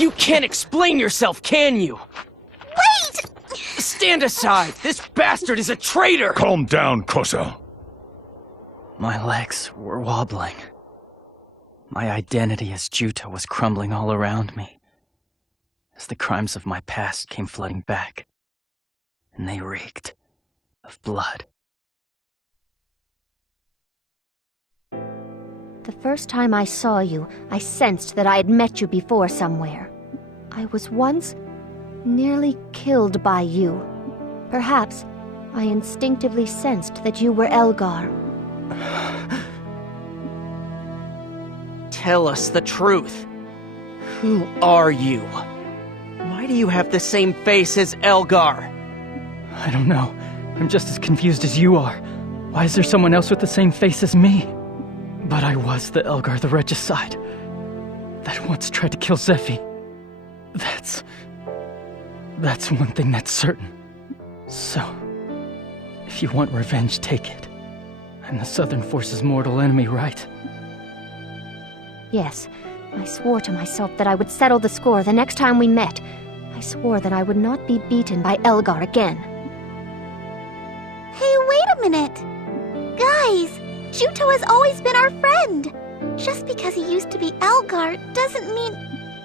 You can't explain yourself, can you? Wait! Stand aside! This bastard is a traitor! Calm down, Kosa. My legs were wobbling. My identity as Juto was crumbling all around me, as the crimes of my past came flooding back, and they reeked of blood. The first time I saw you, I sensed that I had met you before somewhere. I was once nearly killed by you. Perhaps I instinctively sensed that you were Elgar. Tell us the truth. Who are you? Why do you have the same face as Elgar? I don't know. I'm just as confused as you are. Why is there someone else with the same face as me? But I was the Elgar the Regicide that once tried to kill Zephy. That's one thing that's certain. So, if you want revenge, take it. I'm the Southern Force's mortal enemy, right? Yes, I swore to myself that I would settle the score the next time we met. I swore that I would not be beaten by Elgar again. Hey, wait a minute! Guys, Juto has always been our friend! Just because he used to be Elgar doesn't mean...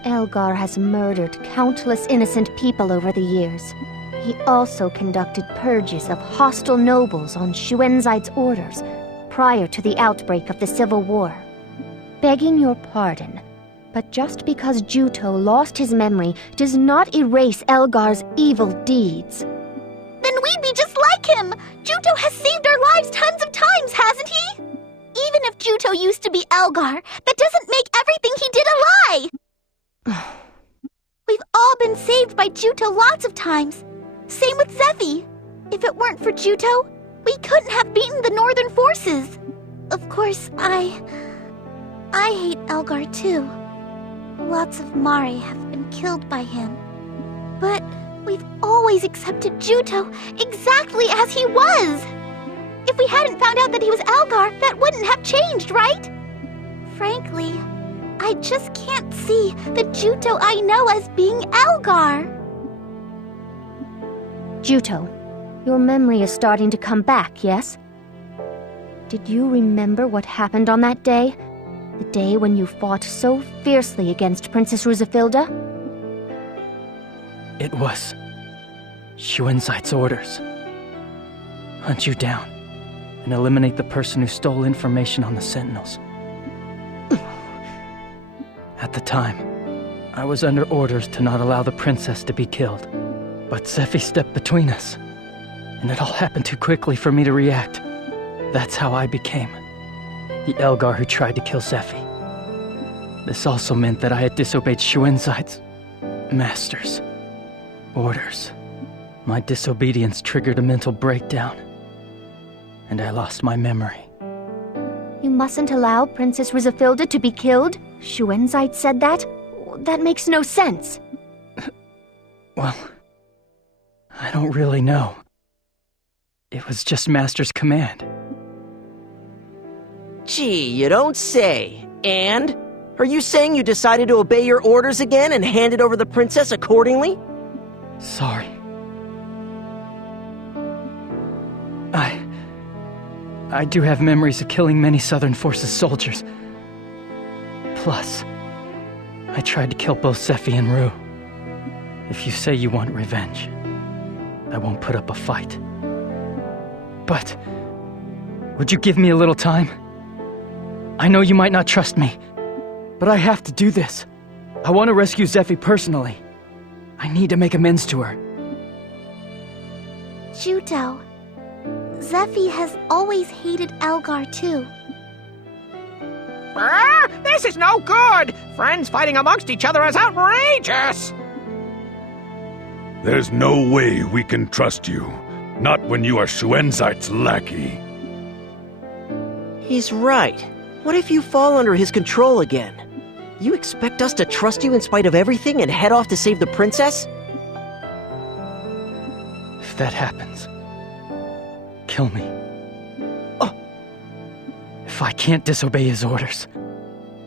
Elgar has murdered countless innocent people over the years. He also conducted purges of hostile nobles on Shuenzaid's orders prior to the outbreak of the Civil War. Begging your pardon, but just because Juto lost his memory does not erase Elgar's evil deeds. Then we'd be just like him! Juto has saved our lives tons of times, hasn't he? Even if Juto used to be Elgar, that doesn't make everything he did a lie! We've all been saved by Juto lots of times. Same with Zephy. If it weren't for Juto, we couldn't have beaten the Northern forces. Of course, I hate Elgar too. Lots of Mari have been killed by him. But we've always accepted Juto exactly as he was. If we hadn't found out that he was Elgar, that wouldn't have changed, right? Frankly, I just can't see the Juto I know as being Elgar. Juto, your memory is starting to come back, yes? Did you remember what happened on that day? The day when you fought so fiercely against Princess Rusafilda? It was Shuenzaid's orders. Hunt you down and eliminate the person who stole information on the Sentinels. At the time, I was under orders to not allow the princess to be killed. But Zephy stepped between us, and it all happened too quickly for me to react. That's how I became the Elgar who tried to kill Zephy. This also meant that I had disobeyed Shuenzaid's master's orders. My disobedience triggered a mental breakdown, and I lost my memory. You mustn't allow Princess Rusafilda to be killed? Shuenzaid said that? That makes no sense. Well, I don't really know. It was just Master's command. Gee, you don't say. And? Are you saying you decided to obey your orders again and handed over the princess accordingly? Sorry. I do have memories of killing many Southern Forces soldiers. Plus, I tried to kill both Zephy and Rue. If you say you want revenge, I won't put up a fight. But, would you give me a little time? I know you might not trust me, but I have to do this. I want to rescue Zephy personally. I need to make amends to her. Juto, Zephy has always hated Elgar too. This is no good! Friends fighting amongst each other is outrageous! There's no way we can trust you. Not when you are Shuenzaid's lackey. He's right. What if you fall under his control again? You expect us to trust you in spite of everything and head off to save the princess? If that happens, kill me. Oh. If I can't disobey his orders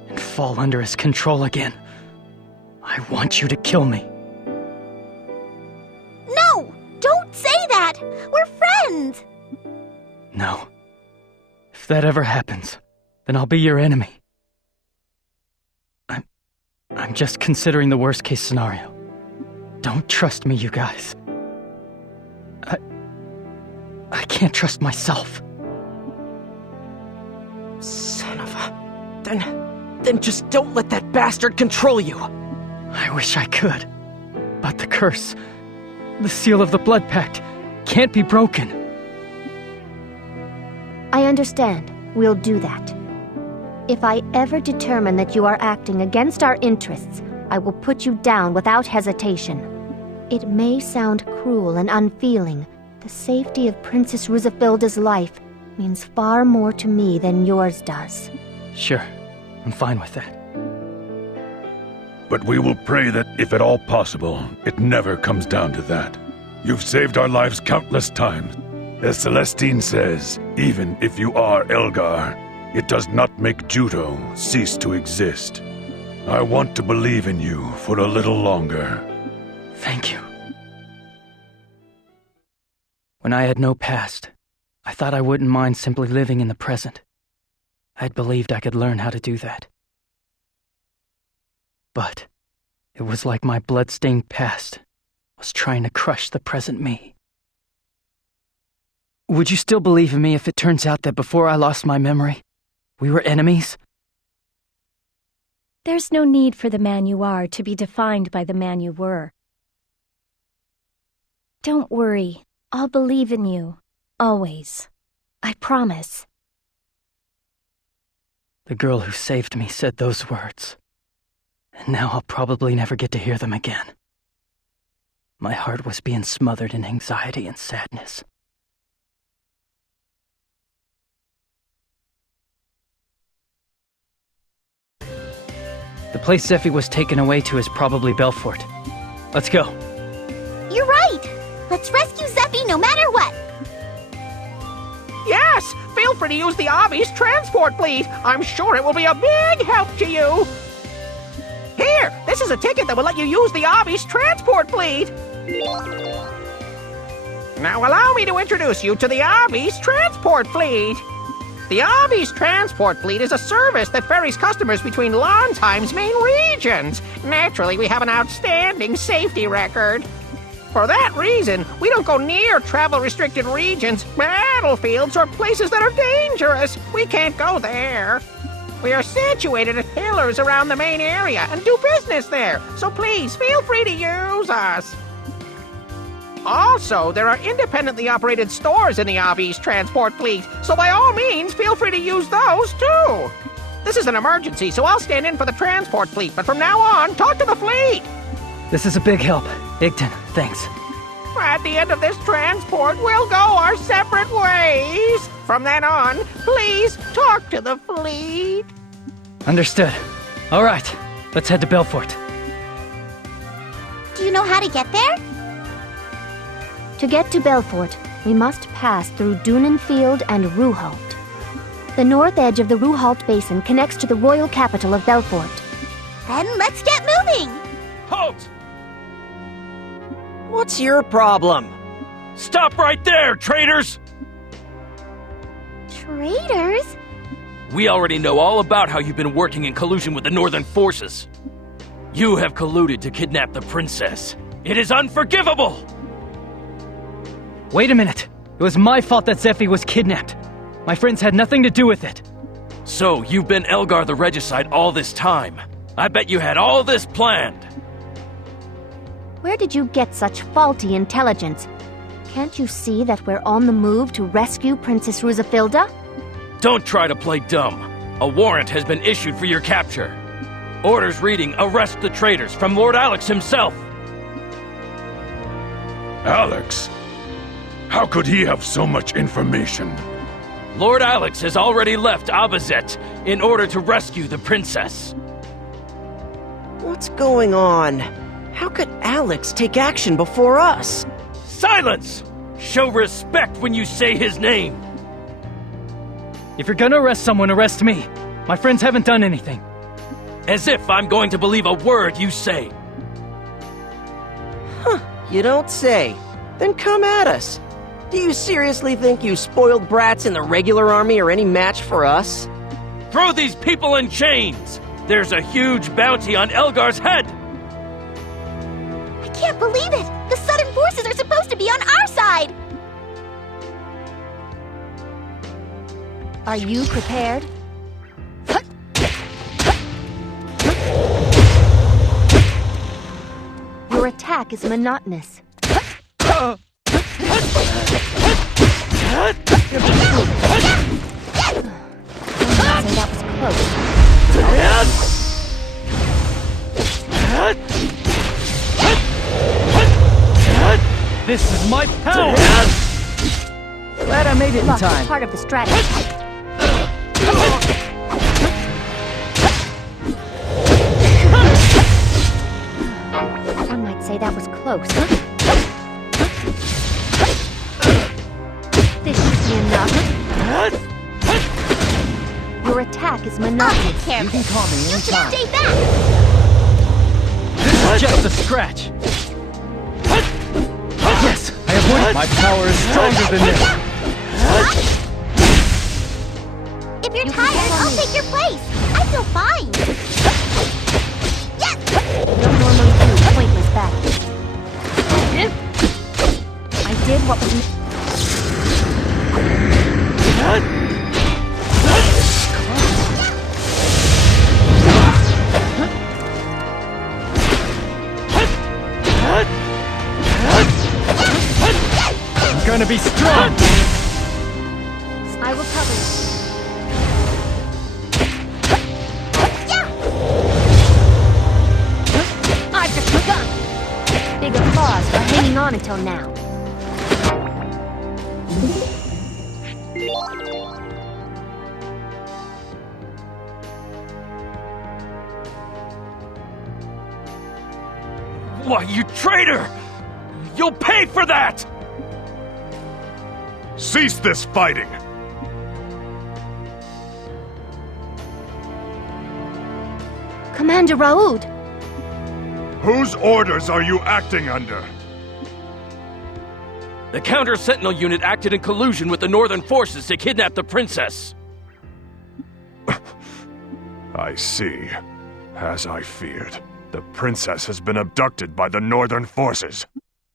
and fall under his control again, I I want you to kill me. No! Don't say that! We're friends! No. If that ever happens, then I'll be your enemy. I'm just considering the worst-case scenario. Don't trust me, you guys. I can't trust myself. Son of a... Then just don't let that bastard control you! I wish I could. But the curse, the seal of the Blood Pact, can't be broken. I understand. We'll do that. If I ever determine that you are acting against our interests, I will put you down without hesitation. It may sound cruel and unfeeling. The safety of Princess Rusafilda's life means far more to me than yours does. Sure, I'm fine with that. But we will pray that, if at all possible, it never comes down to that. You've saved our lives countless times. As Celestine says, even if you are Elgar, it does not make Juto cease to exist. I want to believe in you for a little longer. Thank you. When I had no past, I thought I wouldn't mind simply living in the present. I'd believed I could learn how to do that. But it was like my blood-stained past was trying to crush the present me. Would you still believe in me if it turns out that before I lost my memory, we were enemies? There's no need for the man you are to be defined by the man you were. Don't worry. I'll believe in you. Always. I promise. The girl who saved me said those words. And now I'll probably never get to hear them again. My heart was being smothered in anxiety and sadness. The place Zephy was taken away to is probably Belfort. Let's go. You're right! Let's rescue Zephy no matter what! Yes! Feel free to use the Obby's transport fleet! I'm sure it will be a big help to you! Here! This is a ticket that will let you use the Obby's transport fleet! Now allow me to introduce you to the Obby's transport fleet! The Obby's transport fleet is a service that ferries customers between Lonsheim's main regions. Naturally, we have an outstanding safety record. For that reason, we don't go near travel-restricted regions, battlefields, or places that are dangerous. We can't go there. We are situated at pillars around the main area and do business there, so please feel free to use us. Also, there are independently operated stores in the Obby's transport fleet, so by all means, feel free to use those too. This is an emergency, so I'll stand in for the transport fleet, but from now on, talk to the fleet. This is a big help. Igton, thanks. At the end of this transport, we'll go our separate ways. From then on, please talk to the fleet. Understood. All right, let's head to Belfort. Do you know how to get there? To get to Belfort, we must pass through Dunenfield and Ruhalt. The north edge of the Ruhalt Basin connects to the royal capital of Belfort. Then let's get moving! Halt! What's your problem? Stop right there, traitors! Traitors? We already know all about how you've been working in collusion with the Northern forces. You have colluded to kidnap the princess. It is unforgivable! Wait a minute. It was my fault that Zephy was kidnapped. My friends had nothing to do with it. So, you've been Elgar the Regicide all this time. I bet you had all this planned. Where did you get such faulty intelligence? Can't you see that we're on the move to rescue Princess Rusafilda? Don't try to play dumb. A warrant has been issued for your capture. Orders reading, arrest the traitors, from Lord Alex himself. Alex? How could he have so much information? Lord Alex has already left Abazet in order to rescue the princess. What's going on? How could Alex take action before us? Silence! Show respect when you say his name. If you're gonna arrest someone, arrest me. My friends haven't done anything. As if I'm going to believe a word you say. You don't say. Then come at us. Do you seriously think you spoiled brats in the regular army are any match for us? Throw these people in chains! There's a huge bounty on Elgar's head! I can't believe it! The Southern forces are supposed to be on our side! Are you prepared? Your attack is monotonous. I'd say that was close. This is my power! Glad I made it in Luck is time. part of the strategy. One might say that was close. This should be enough. Your attack is I'll monotonous. take care You of can it. call me You should anytime. stay back! This is just a scratch. Yes, I have won. My power is stronger than this. If you're You can tired, call I'll me. take your place. I feel fine. Yes! Don't normally do pointless battles. I did what was... I'm gonna be strong. I will cover you. I've just begun. Big applause for hanging on until now. Why, you traitor! You'll pay for that! Cease this fighting! Commander Raoud! Whose orders are you acting under? The Counter-Sentinel unit acted in collusion with the Northern forces to kidnap the princess. I see. As I feared, the princess has been abducted by the Northern forces.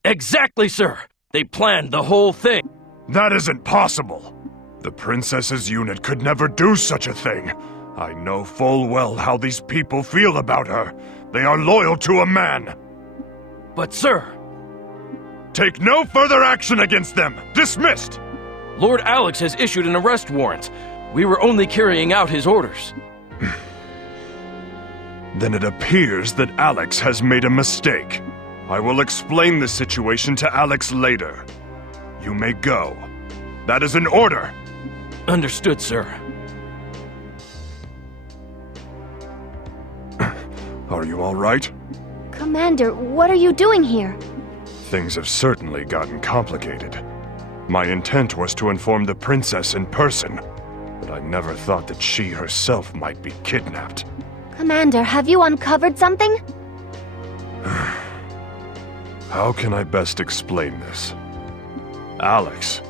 Exactly, sir! They planned the whole thing. That isn't possible. The princess's unit could never do such a thing. I know full well how these people feel about her. They are loyal to a man. But, sir, Take no further action against them! Dismissed! Lord Alex has issued an arrest warrant. We were only carrying out his orders. Then it appears that Alex has made a mistake. I will explain the situation to Alex later. You may go. That is an order! Understood, sir. Are you all right? Commander, what are you doing here? Things have certainly gotten complicated. My intent was to inform the princess in person, but I never thought that she herself might be kidnapped. Commander, have you uncovered something? How can I best explain this? Alex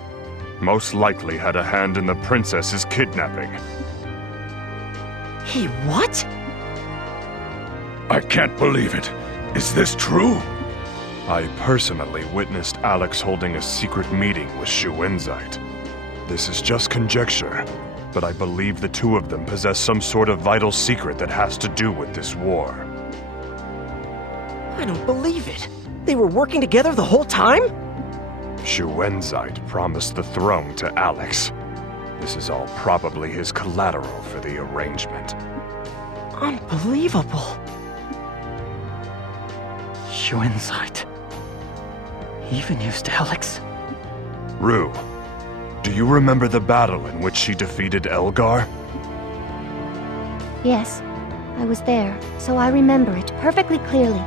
most likely had a hand in the princess's kidnapping. He what? I can't believe it. Is this true? I personally witnessed Alex holding a secret meeting with Shuenzite. This is just conjecture, but I believe the two of them possess some sort of vital secret that has to do with this war. I don't believe it. They were working together the whole time? Shuenzite promised the throne to Alex. This is all probably his collateral for the arrangement. Unbelievable. Shuenzite. He even used Alex. Rue, do you remember the battle in which she defeated Elgar? Yes, I was there, so I remember it perfectly clearly.